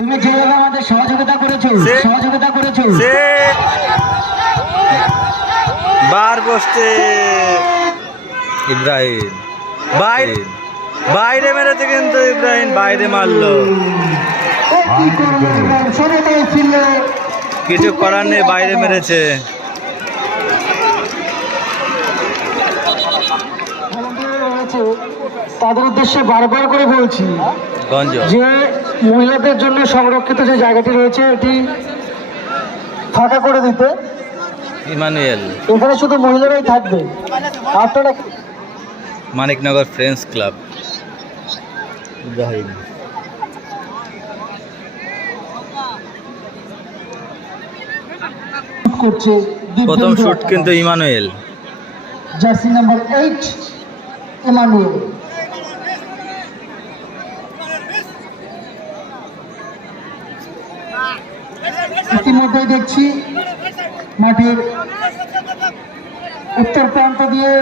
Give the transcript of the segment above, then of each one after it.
তুমি যেভাবে আমাদের সহযোগিতা করেছ সে- সহযোগিতা করেছ। সে বার বসতে। ইব্রাহিম। বাইরে বাইরে মেরেছে কিন্তু ইব্রাহিম বাইরে মারলো। কিছু করার নেই বাইরে মেরেছে ভলান্টিয়াররা রয়েছে, তাদের উদ্দেশ্যে বারবার করে বলছি গঞ্জ। যে মহিলাদের জন্য সংরক্ষিত যে জায়গাটি রয়েছে এটি ফাঁকা করে দিতে। ইমানুয়েল। এখানে শুধু মহিলারাই থাকবে। আপনারা মানিকনগর ফ্রেন্ডস ক্লাব। ইব্রাহিম করছে প্রথম শুট কিন্তু Emmanuel. Jersey number eight Emmanuel ইতিমধ্যেই দেখছি মাঠের উত্তর প্রান্ত দিয়ে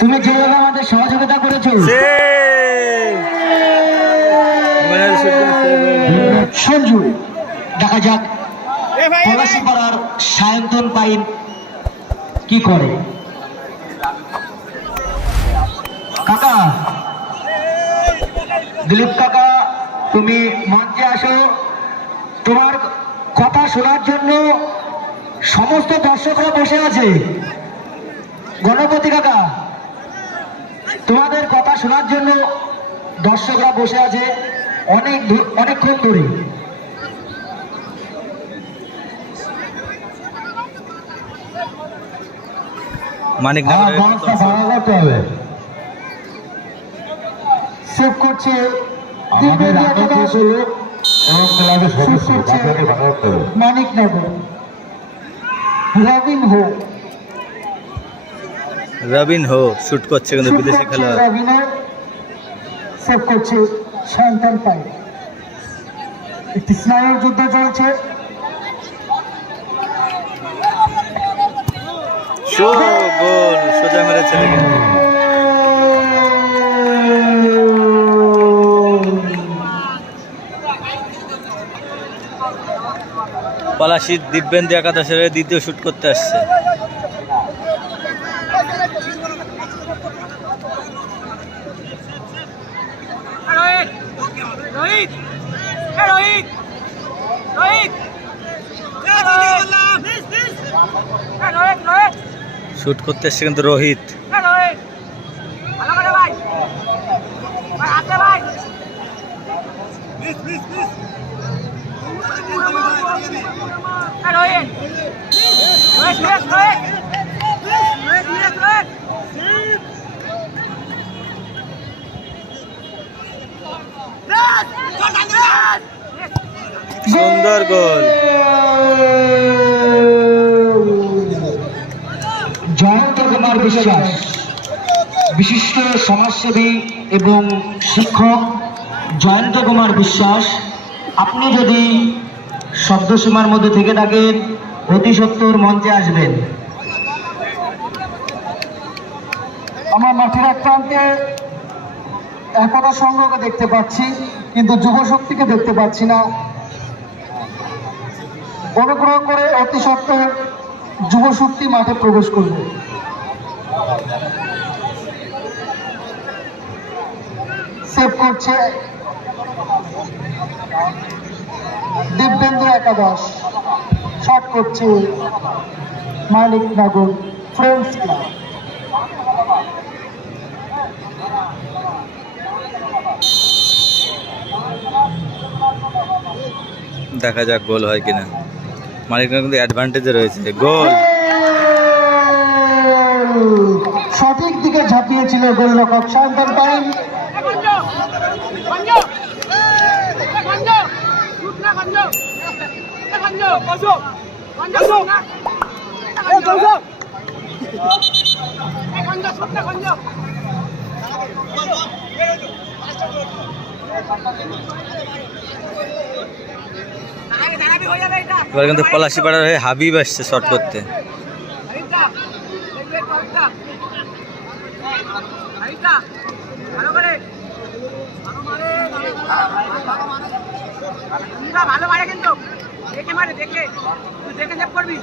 তুমি যেভাবে আমাদের সহযোগিতা করেছ। সঞ্জু। দেখা যাক পলাশি পাড়ার সায়ন্তন পাইন কি করে। কাকা দিলীপ কাকা তুমি মঞ্চে আসো। তোমার কথা শোনার জন্য সমস্ত দর্শকরা বসে আছে। গণপতি কাকা তোমাদের কথা শোনার জন্য দর্শকরা বসে আছে অনেক অনেকক্ষণ ধরে। মানিকনগরের করতে শুট। সেভ করছে। আমাদের দিব্যেন্দু আটক এবং ক্লাবের সদস্য করছে আপনাকে ভালো রাখতে হবে রবিন হো। রবিন হো শুট করছে কিন্তু বিদেশি খেলোয়াড়। রবিনের সেভ করছে শান্তন পাই একটি স্নায়ুর যুদ্ধ চলছে। গোল সোজা মেরেছে কিন্তু পলাশি দিব্যেন্দু একাদশের দ্বিতীয় শ্যুট করতে আসছে। শুট করতে আসছে কিন্তু রোহিত ভালো করে ভাই ভাই হাতে ভাই এ রোহিত রোহিত রোহিত রোহিত রোহিত রোহিত রোহিত সুন্দর গোল। জয়ন্ত কুমার বিশ্বাস, বিশিষ্ট সমাজসেবী এবং শিক্ষক জয়ন্ত কুমার বিশ্বাস, আপনি যদি শব্দসীমার মধ্যে থেকে থাকেন অতি সত্তর মঞ্চে আসবেন। আমার মাঠের এক প্রান্তে একতা সংঘকে দেখতে পাচ্ছি, কিন্তু যুব শক্তিকে দেখতে পাচ্ছি না। অনুগ্রহ করে অতি সত্তর যুব শক্তি মাঠে প্রবেশ করবে সেভ করছে। দিব্যেন্দু একাদশ। শট করছে মালিক নগর ফ্রেন্ডস ক্লাব দেখা যাক গোল হয় কিনা। মানিকনগর কিন্তু অ্যাডভান্টেজে রয়েছে। গোল! সঠিক দিকে ঝাঁপিয়েছিল গোলরক্ষক শান্তন পাইন। গঞ্জো এবার কিন্তু পলাশিপাড়ার হয়ে হাবিব আসছে শট করতে। ভালো মারে কিন্তু। দেখে মারে দেখে তুই দেখে চেক করবি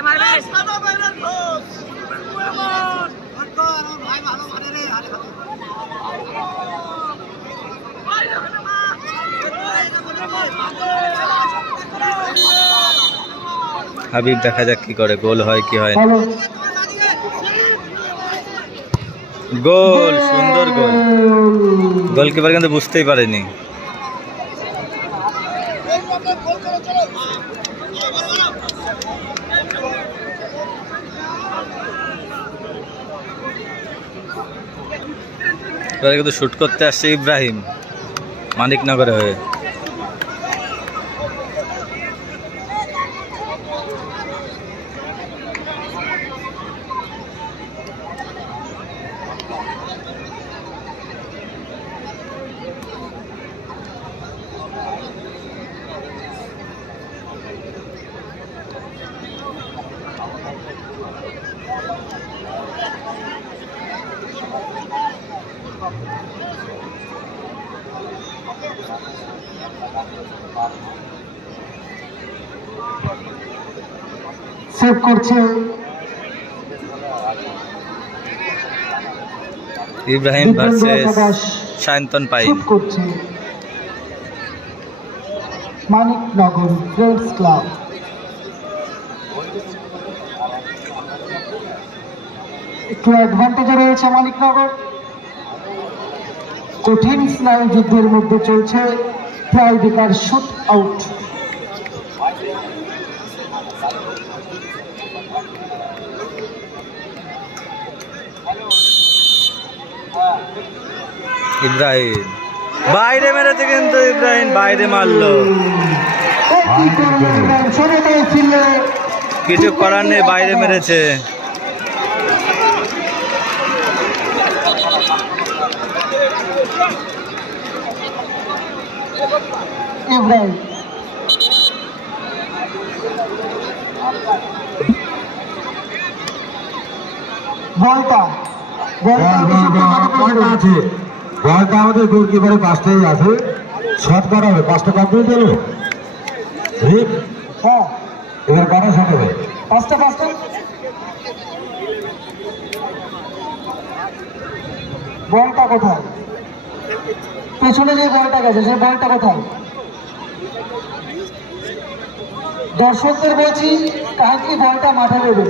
মারবে হাবিব দেখা যাক কি করে। গোল হয় কি হয় গোল! সুন্দর গোল। গোলকিপার কিন্তু বুঝতেই পারেনি। এবারে কিন্তু শুট করতে আসছে ইব্রাহিম মানিকনগরে হয়ে। সেভ করছে। ইব্রাহিম ভার্সেস সায়ন্তন শুট করছে। Maniknagar friends club. একটু অ্যাডভান্টেজে রয়েছে মানিক মানিকনগর। কঠিন স্নায়ু যুদ্ধের মধ্যে চলছে। প্রায় বেকার শুট আউট ইব্রাহিম। বাইরে মেরেছে কিন্তু ইব্রাহিম বাইরে মারলো। কিছু করার নেই বাইরে মেরেছে। ইব্রাহিম। বলটা বলটা বল, বল, বল, বলটা আছে। বলটা আমাদের গোলকিপারের পাঁচটাই আছে। শট করা হবে। পাঁচটা কমপ্লিট হলো ঠিক এবার কটা শট হবে? পাঁচটা পাঁচটা। বলটা কোথায়? পেছনে যে বলটা গেছে সেই বলটা কোথায়? দর্শকদের বলছি কাহিনী বলটা মাঠে দেবে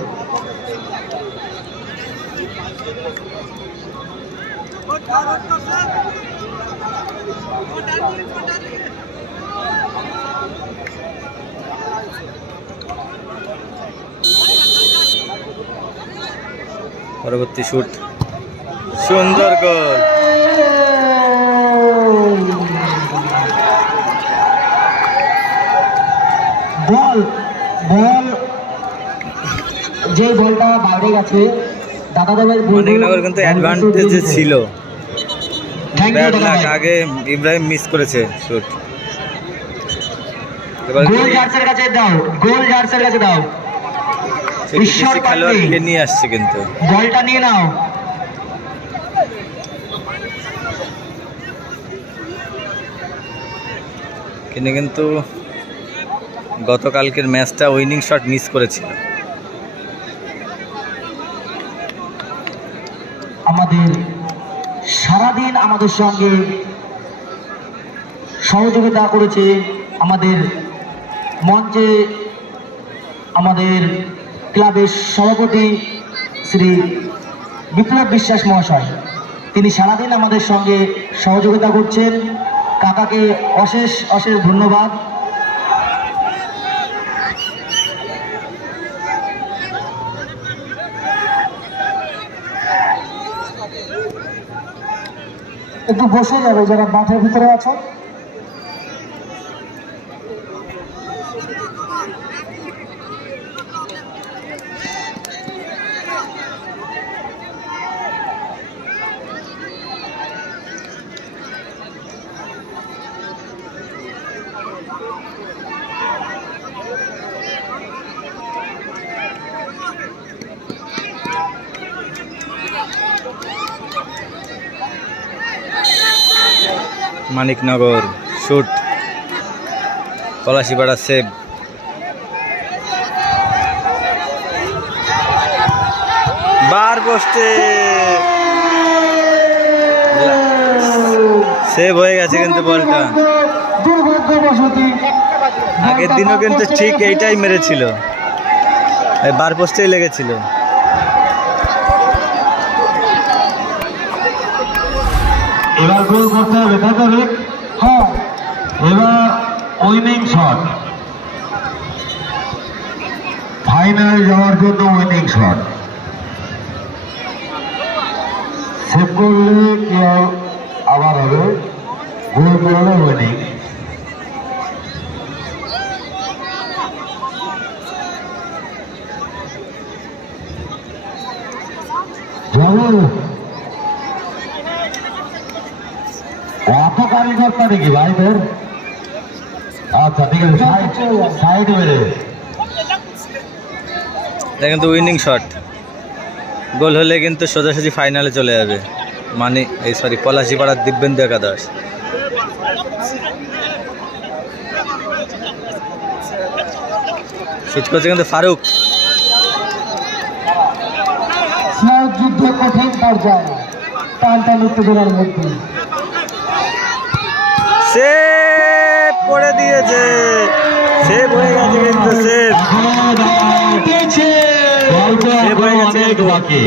পরবর্তী শুট সুন্দর গোল বল বল। যে বলটা বাইরে গেছে দাদা দেবের কিন্তু অ্যাডভান্টেজে ছিল। ব্যাড লাক আগে ইব্রাহিম মিস করেছে শুট এবার গোল জার্সের কাছে দাও গোল জার্সের কাছে দাও। ঈশ্বর খেলোয়াড়কে নিয়ে আসছে কিন্তু। বলটা নিয়ে নাও। কিন্তু কিন্তু গতকালকের ম্যাচটা উইনিং শট মিস করেছিল। আমাদের আমাদের সঙ্গে সহযোগিতা করেছে আমাদের মঞ্চে আমাদের ক্লাবের সভাপতি শ্রী বিপ্লব বিশ্বাস মহাশয়। তিনি সারাদিন আমাদের সঙ্গে সহযোগিতা করছেন। কাকাকে অশেষ অশেষ ধন্যবাদ। একটু বসে যাবে যারা মাঠের ভিতরে আছো। Maniknagar, shoot. Palashipara, save. Bar পোস্টে। সেভ হয়ে গেছে কিন্তু বলটা। আগের দিনও কিন্তু ঠিক এইটাই মেরেছিল। বার পোস্টেই লেগেছিল। এবার গোল করতে হবে তাই তো রিক? হ্যাঁ। এবার উইনিং শট ফাইনাল যাওয়ার জন্য উইনিং শট সেভ করলে কেউ আবার হবে। গোল করলে উইনিং নাকি ভাই তোর আচ্ছা ঠিক আছে সাইড মেরে এটা কিন্তু উইনিং শট গোল হলে কিন্তু সোজাসুজি ফাইনালে চলে যাবে। মানে এই সরি পলাশিপাড়ার দিব্যেন্দু একাদশ। শুট করছে কিন্তু ফারুক। যুদ্ধ কঠিন পর্যায়ে। টান টান উত্তেজনার মধ্যে। সেভ করে দিয়েছে। সেভ হয়ে গেছে কিন্তু সেভ। গল্প হয়ে গেছে বাকি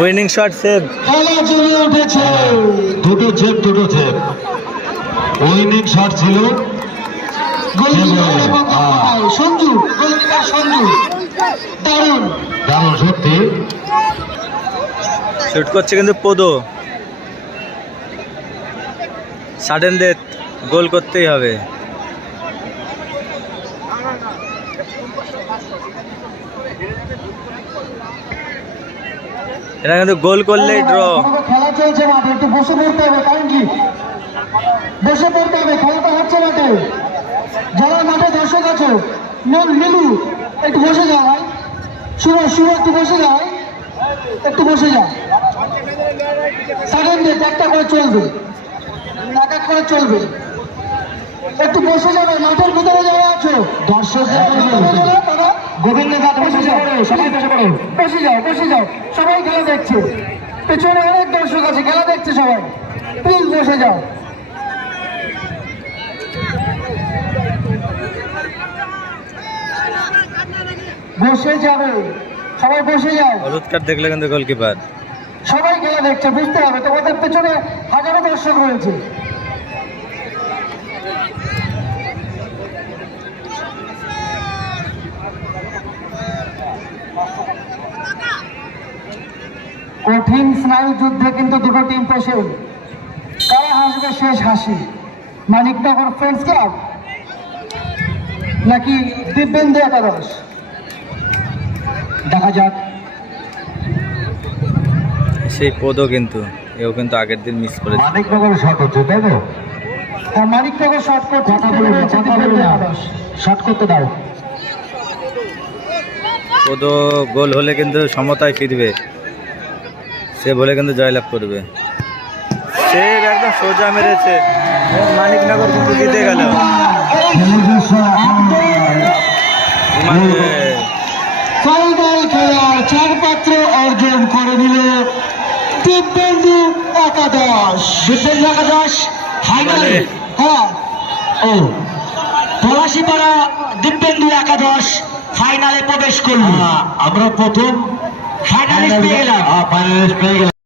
উইনিং শট সেভ। দুটো ছেপ দুটো ছেপ উইনিং শট ছিল। সঞ্জু। সঞ্জু। দারুণ। দারুণ সত্যি। শুট করছে কিন্তু পোদো। সাডেন ডেথ গোল করতেই হবে। এরা কিন্তু গোল করলেই ড্র খেলা চলছে মাঠে, একটু বসে পড়তে হবে কাইন্ডলি বসে পড়তে হবে, খেলাটা হচ্ছে মাঠে। যারা মাঠে দর্শক আছো, নীল একটু বসে যা ভাই। শুভ শুভ একটু বসে যা একটু বসে যা সেকেন্ড ডেট একটা করে চলবে। এক এক করে চলবে। একটু বসে যাবে মাঠের ভিতরে যারা আছো। দর্শক গোবিন্দ ঘাট বসে যাও সবাই বসে পড়ো। বসে যাও বসে যাও সবাই খেলা দেখছে। পেছনে অনেক দর্শক আছে খেলা দেখছে সবাই। প্লিজ বসে যাও। বসে যাবে সবাই বসে যাও। হলুদ কার্ড দেখলে কিন্তু গোলকিপার খেলা দেখছে বুঝতে হবে। তোমাদের পেছনে হাজারো দর্শক রয়েছে। কঠিন স্নায়ু যুদ্ধে কিন্তু দুটো টিম পেশে। কারা হাসবে শেষ হাসি? মানিকনগর ফ্রেন্ডস ক্লাব নাকি দিব্যেন্দু একাদশ? দেখা যাক। সেই পোদো কিন্তু এও কিন্তু আগের দিন মিস করেছে। মানিকনগরের শট হচ্ছে তাই তো? আর মানিকনগর করতে কথা বলবে কথা বলবে শর্ট করতে দাও। পোদো গোল হলে কিন্তু সমতায় ফিরবে। সে বলে কিন্তু জয়লাভ করবে। সে একদম সোজা মেরেছে। মানিকনগর কিন্তু জিতে গেল। শট মানে ফাইনাল খেলার অর্জন করে দিল দিব্যেন্দু একাদশ। দিব্যেন্দু একাদশ ফাইনালে। হ্যাঁ ও পলাশিপাড়া দিব্যেন্দু একাদশ ফাইনালে প্রবেশ করল। আমরা প্রথম। ফাইনালিস্ট পেয়ে গেলাম। ফাইনালিস্ট পেয়ে গেলাম।